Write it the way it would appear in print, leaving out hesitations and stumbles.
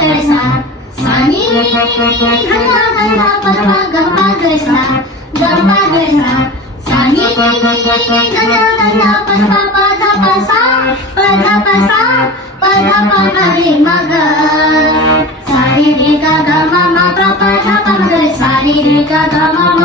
गरसा सानी घना घना पपा गप्पा गरसा सानी घना घना पपा पधा पसा पधा रे मग सारी रे गा गा मा मा पा धा पा मग सारी रे गा गा मा